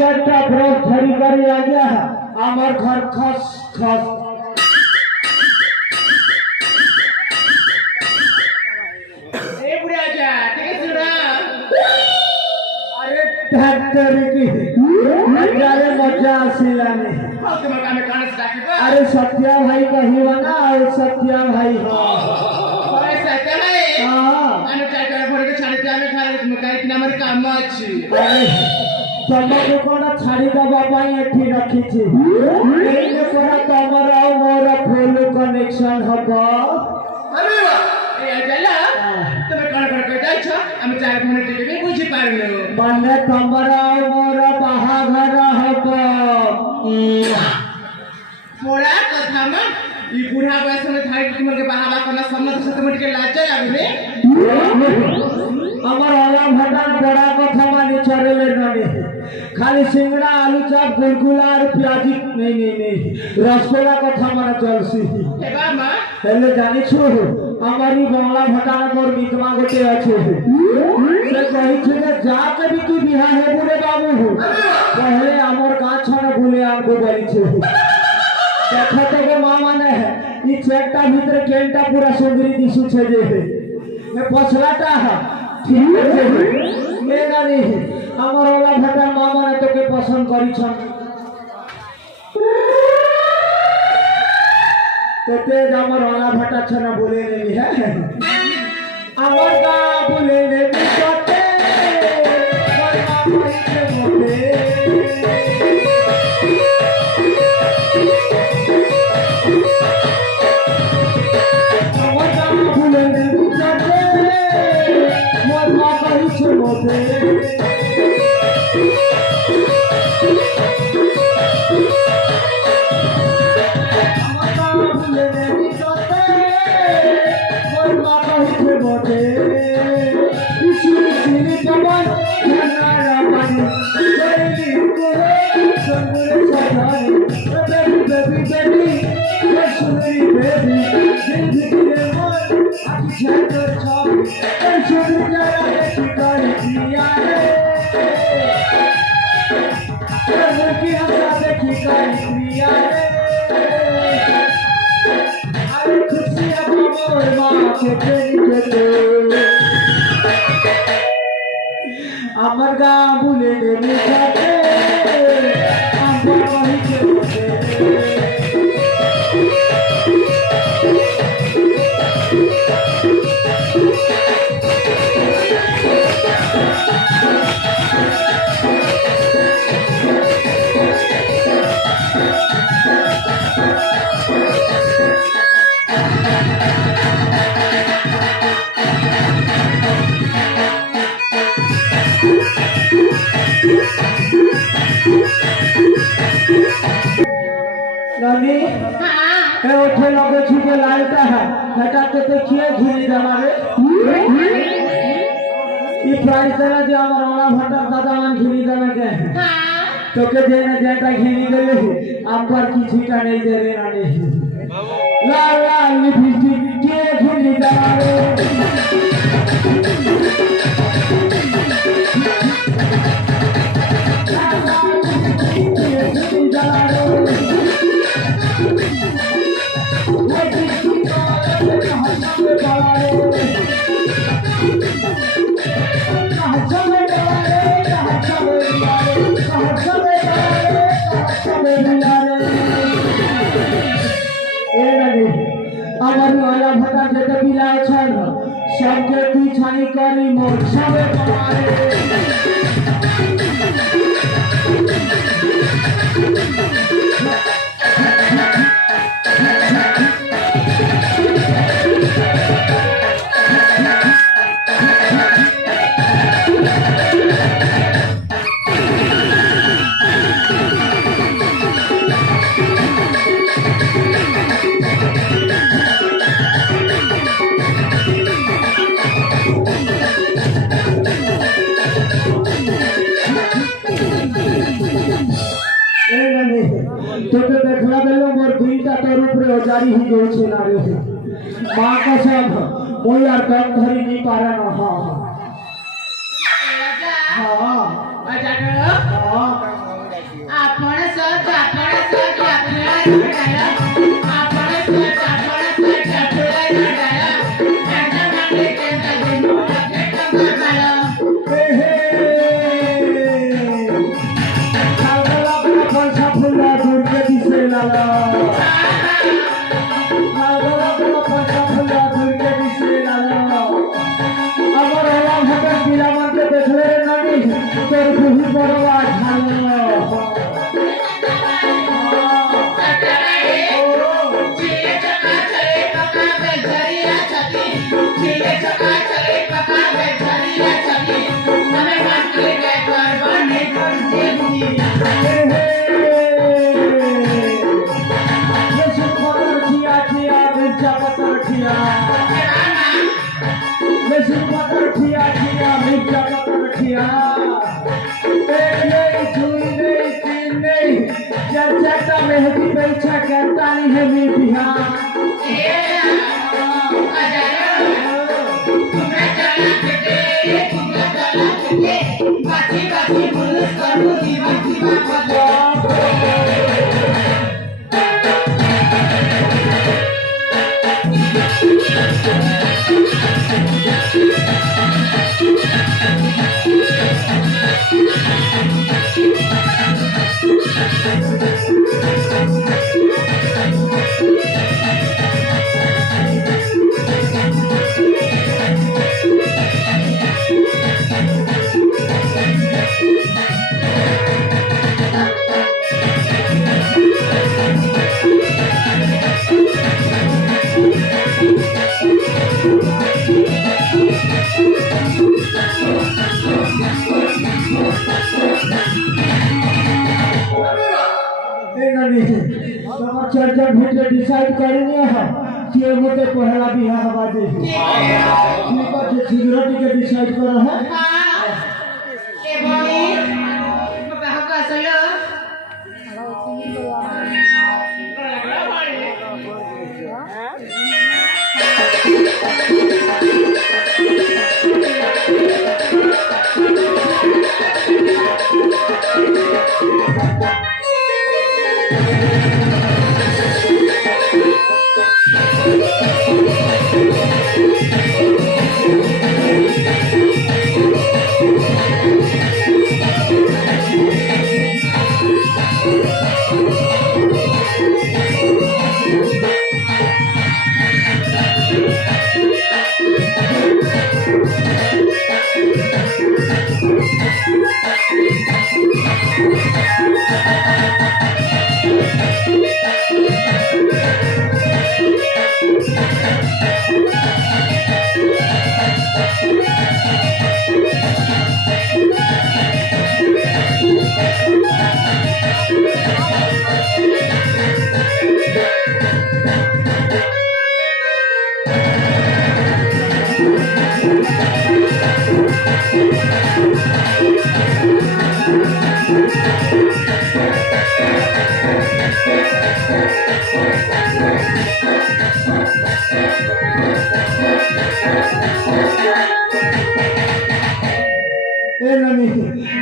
चारटा brush धरी कर आ गया आमर घर खस खस ए बुढ़ा जा ठीक है सुना अरे फैक्टरी की अरे मजा आसिलानी अरे सत्या भाई कहिवा ना और सत्या भाई तुमको कौन छाड़ी दबा एठी रखी थी तमर और मोर फुल कनेक्शन हम अरे वाह ए जाला তুমি কোন কোন কই যাইছো আমি 4 ঘন্টা টিকে বুঝি পারলো মানে তমর আর মোর বাহাঘর হব মোরা কথা মা ই বুড়া বয়স में थाई तुमके बाहाबा करना सामने से तुम टिके लाज लागबे আমার ওলা ভাটা বড় কথা মানি চরেলে ননি খালি সিংড়া আলু চাপ গুলগুলা আর পেঁয়াজি নেই রসগোল্লা কথা মানে চলছি এবা মা হেলে জানিছো আমারই বাংলা ভাটার মোর মিতমা গোটে আছে সে কহিছে যে যা কবি তুই বিহা হেবু রে বাবু পহলে আমার গাছ ছনে ভুলে আমকো বলিছে देखो तो वो माँ माने है ये चेकटा भीतर केंटा पूरा सुंदरी दिसु छे जे मैं पछलाटा है ठीक है मेरा नहीं हमर वाला भटा माँ माने तो के पसंद करी छन तेते हमर वाला भटा छना बोले नहीं है हमर का बोले नहीं करते बड़ा भाई के मोटे আমার গা বুলে নেমে যাবে আমার বাড়িতে বসে नानी ए उठे लगे छुके लालटा है हटा के देखिए घिनी देला रे ई प्राइस देला जे हमर वाला भटा दादा मान घिनी देला के हां तो के जेने जेटा घिनी देले हम पर किछिटा नहीं दे रे नानी ला ला लिपस्टिक के घिनी देला रे আমার নয়া ভাটা যেতে বিলায় ছল সবকে তুই ছানি করি মোর সবে পারে তোকে দেখলা বেলো মোর দিলটা তোর উপরে অজারি হি গেছে না রে মা কসম মই আর দম ধরি নি পারে না রাজা হ্যাঁ রাজা হ্যাঁ है कि पैसा कहता नहीं है मेरी बिहार चर्चा भेटे डिसाइड करनी है कि मते पहला बियाह बाजे ठीक है शीघ्र टिके डिसाइड करो है हां ए बनी बाबा का चलो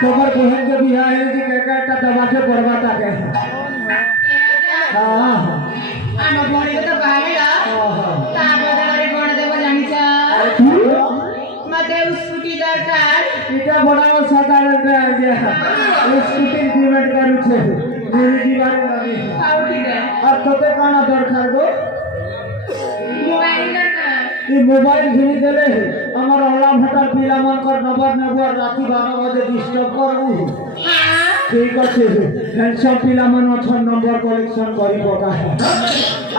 तोहर बहन के बियाह है कि केका दबा के बर्बाद के हां हम बड़ी तो बाहेला ता बदलरे कोण देव जानिछा मते स्कूटी दरकार इटा बड़ा साधारण रे आ गया स्कूटी पेमेंट करू छे मेरी जीवन नहीं हाउ ठीक है और तोते काना दरकार गो मोबाइल दरकार ई मोबाइल घिनी देले हमर ओला भटा पीला मन कर नंबर नंबर राती 12 बजे डिस्टर्ब करू हां ठीक আছে হ্যান্ডসাম পিলা মান অছন নম্বর কালেকশন করি পকা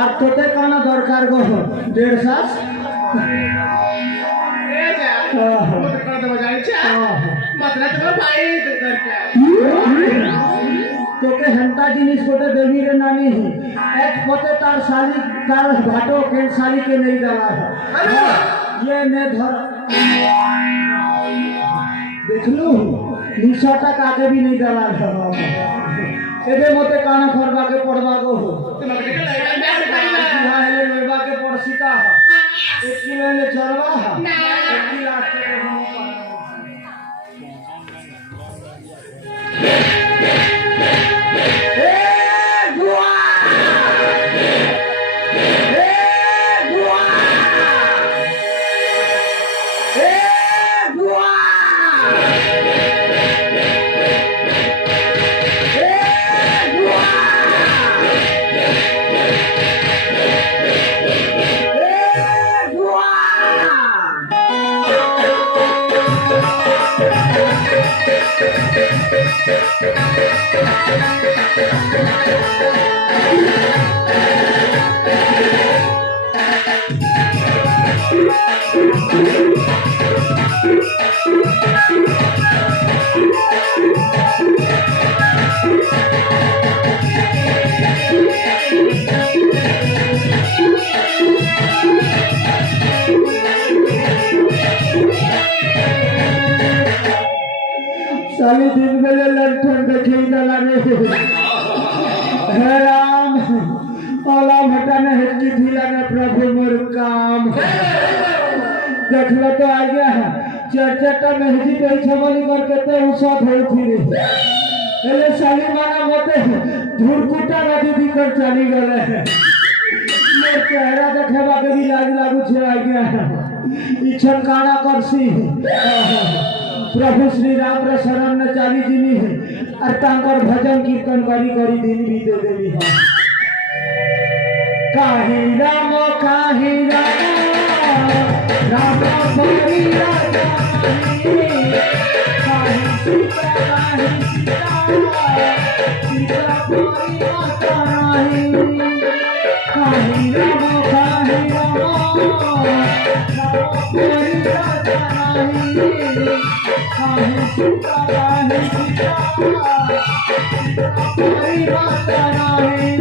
আর তোতে কানা দরকার গো 1.5 সাস ए जा मत कर दो जानिछा मतलब तो भाई दरकार তোকে হেন্তা জিনিস কোতে দেবি রে নানি এক পথে তার শালি তার ঘাটো কেন শালি কে नहीं डाला है ये ने धर देख लू निशाटा काके भी नहीं डाला है एबे मते काना खरबा के पड़वा गो तुम के लगा हां ले लेबा के पड़सिका 1 किलो ले चलवा ना 1 गिलास के साली दिन बेले लंठन देखे ही ना लगे। तो आ गया चार मेहदी पे बोली कर केते औषध होउथिले एले साली माना मते धुरकुटा नदी दिकर चली गले मोर चेहरा देखबा के भी लाज लागू छे आ गया इच्छन काना करसी प्रभु श्री राम रे शरण ने चाली जिनी और तांकर भजन कीर्तन करी करी दिन बीते देली काही राम राम बड़ी राजा काही सीता सीता बड़ी माता राही काही राम बड़ी राजा राही काही सीता बड़ी माता राही